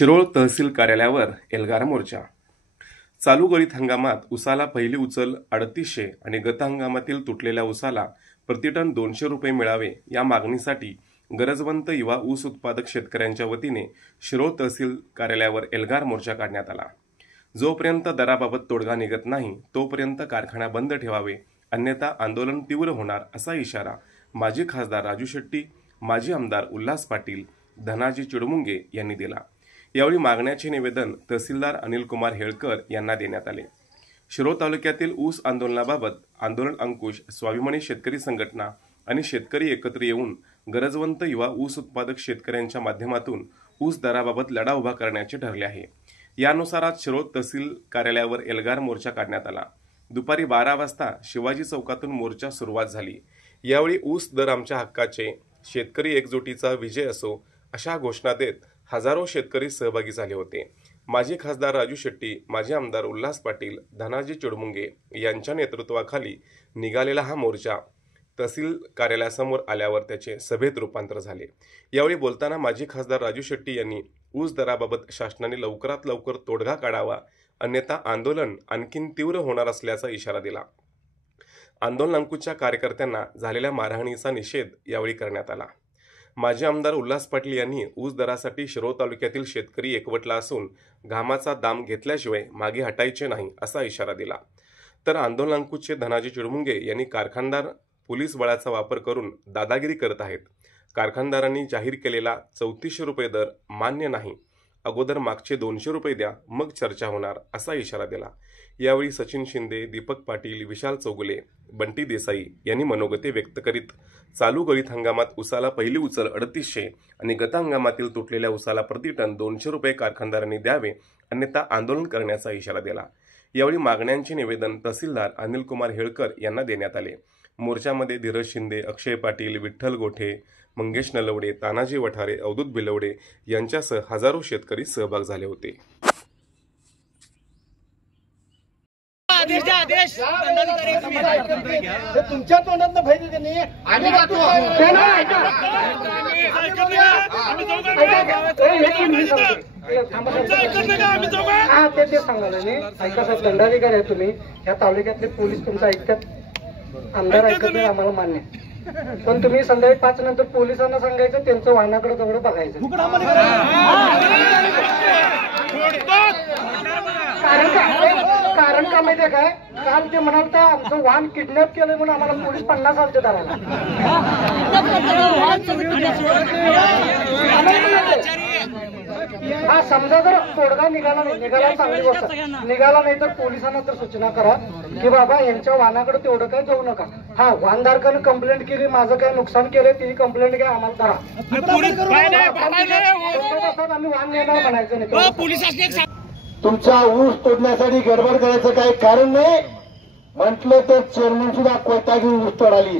शिरोळ तहसील कार्यालयावर एल्गार मोर्चा। चालू गळीत हंगामात उसाला पहिली उचल 3800 आणि गत हंगामातील तुटलेल्या उसाला प्रतिटन 200 रुपये मिळावे या मागणीसाठी गरजवंत युवा ऊस उत्पादक शेतकऱ्यांच्या वतीने शिरोळ तहसील कार्यालयावर एल्गार मोर्चा काढण्यात आला। जोपर्यंत दराबाबत तोडगा निघत नाही तोपर्यंत कारखाना बंद ठेवावे, अन्यथा आंदोलन तीव्र होणार असा इशारा माजी खासदार राजू शेट्टी, माजी आमदार उल्हास पाटील, धनाजी चिडमुंगे यांनी दिला। यावेळी मागण्याचे निवेदन तहसीलदार अनिल कुमार हेळकर यांना देण्यात आले। शिरोळ तालुक्यातील ऊस आंदोलनाबाबत आंदोलन अंकुश, स्वाभिमानी शेतकरी संघटना आणि शेतकरी एकत्र येऊन गरजवंत युवा ऊस उत्पादक शेतकऱ्यांच्या माध्यमातून ऊस दराबाबत लढा उभा करण्याचे ठरले आहे। यानुसार आज शिरोळ तहसील कार्यालयावर एल्गार मोर्चा काढण्यात आला। दुपारी 12 वाजता शिवाजी चौकातून मोर्चा सुरुवात झाली। यावेळी ऊस दर आमच्या हक्काचे, शेतकरी एकजुटीचा विजय असो अशा घोषणा देत हजारो शेतकरी सहभागी झाले होते। माजी खासदार राजू शेट्टी, माजी आमदार उल्हास पाटील, धनाजी चिडमुंगे यांच्या नेतृत्वाखाली निघालेला हा मोर्चा तहसील कार्यालयासमोर आल्यावर त्याचे सभेत रूपांतर झाले। यावेळी बोलताना माजी खासदार राजू शेट्टी यांनी ऊस दराबाबत शासनाने लवकरात लवकर तोडगा काढावा, अन्यथा आंदोलन आणखीन तीव्र होणार असल्याचा इशारा दिला। आंदोलन अंकुशच्या कार्यकर्त्यांना झालेल्या मारहाणीचा निषेध यावेळी करण्यात आला। माजी आमदार उल्हास पाटील यांनी ऊस दरासाठी शिरोळ तालुक्यातील शेतकरी एकवटला असून घामाचा दाम घेतल्याशिवाय मागे हटायचे नाही असा इशारा दिला। तर आंदोलन अंकुशचे धनाजी चिडमुंगे यांनी कारखानदार पोलीस बळाचा वापर करून दादागिरी करत आहेत, कारखानदारांनी जाहीर केलेला 3400 रुपये दर मान्य नाही, अगोदर मागचे 200 रुपये द्या, मग चर्चा होणार असा इशारा दिला। यावेळी सचिन शिंदे, दीपक पाटील, विशाल चौगुले, बंटी देसाई यांनी मनोगते व्यक्त करीत चालू गळीत हंगामात उसाला पहिली उचल 3800 आणि गत हंगामातील तुटलेल्या उसाला प्रतिटन 200 रुपये कारखानदारांनी द्यावे, अन्यथा आंदोलन करण्याचा इशारा दिला। यावेळी मागण्यांचे निवेदन तहसीलदार अनिल कुमार हेळकर यांना देण्यात आले। मोर्चामध्ये धीरज शिंदे, अक्षय पाटील, विठ्ठल गोठे, मंगेश नलवडे, तानाजी वठारे, अवधूत भिलवडे यांच्यासह हजारो शेतकरी सहभाग झाले होते। तुमच्या तोंडात भय देते आम्ही ते सांगायला नाही। ऐका साहेब, दंडाधिकारी आहे तुम्ही, या तालुक्यातले पोलीस तुमचं ऐकतात, आमदार ऐकत नाही आम्हाला मान्य, पण तुम्ही संध्याकाळी 5 नंतर पोलिसांना सांगायचं त्यांचं वाहनाकडे तेवढं बघायचं। कारण का माहितीये काय, काल ते म्हणाल तर आमचं वाहन किडनॅप केलंय म्हणून आम्हाला पोलीस 50,000 धरायला। हा समजा जर तोडगा निघाला नाही, निघाला चांगली गोष्ट, निघाला नाही तर पोलिसांना तर सूचना करा की बाबा यांच्या वाहनाकडे तेवढं काय जाऊ नका। हा, वाहनधारकानं कंप्लेंट केली, माझं काय नुकसान केलंय ती कंप्लेंट घ्या, आम्हाला धरा, आम्ही वाहन नेणार म्हणायचं नाही। तुमचा ऊस तोडण्यासाठी गडबड करायचं काही कारण नाही, म्हटलं तर चेअरमन सुद्धा कोयता घेऊन ऊस तोडाली।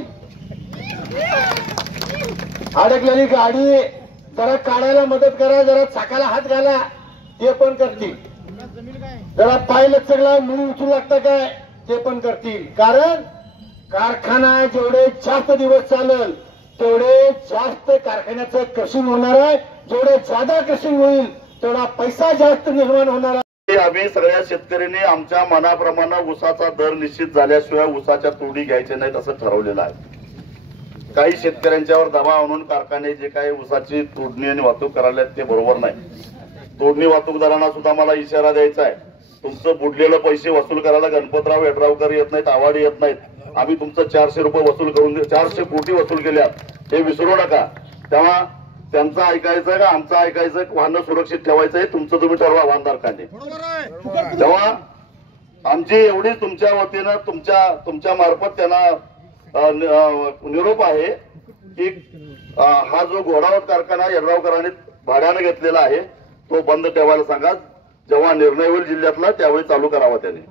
अडकलेली गाडी जरा काढायला मदत करा, जरा चाकाला हात घाला, ते पण करतील। जरा पाय लचकला म्हणून उचलू लागतं काय, ते पण करतील। कारण कारखाना जेवढे जास्त दिवस चालेल तेवढे जास्त कारखान्याचं क्रशिंग होणार आहे, जेवढे ज्यादा क्रशिंग होईल तेवढा पैसा जास्त निर्माण होणार आहे। आम्ही सगळ्या शेतकऱ्यांनी आमच्या मनाप्रमाणे ऊसाचा दर निश्चित झाल्याशिवाय ऊसाच्या तोडी घ्यायच्या नाहीत असं ठरवलेलं आहे। काही शेतकऱ्यांच्यावर दबाव आणून कारखाने जे काही ऊसाची तोडणी आणि वाहतूक करायला ते बरोबर नाही। तोडणी वाहतूकदारांना सुद्धा मला इशारा द्यायचा आहे, तुमचं बुडलेलं पैसे वसूल करायला गणपतराव येड्रावकर येत नाहीत, आवाडी येत नाहीत, आम्ही तुमचं 400 रुपये वसूल करून 400 कोटी वसूल केल्यात हे विसरू नका। तेव्हा त्यांचं ऐकायचं का आमचं ऐकायचं, वाहन सुरक्षित ठेवायचं हे तुमचं तुम्ही ठरवा वाहनधारकांनी। तेव्हा आमची एवढी तुमच्या वतीनं तुमच्या मार्फत त्यांना निरोप आहे की हा जो घोडावत कारखाना येड्रावकरांनी भाड्यानं घेतलेला आहे तो बंद ठेवायला सांगा। जेव्हा निर्णय होईल जिल्ह्यातला त्यावेळी चालू करावा त्याने।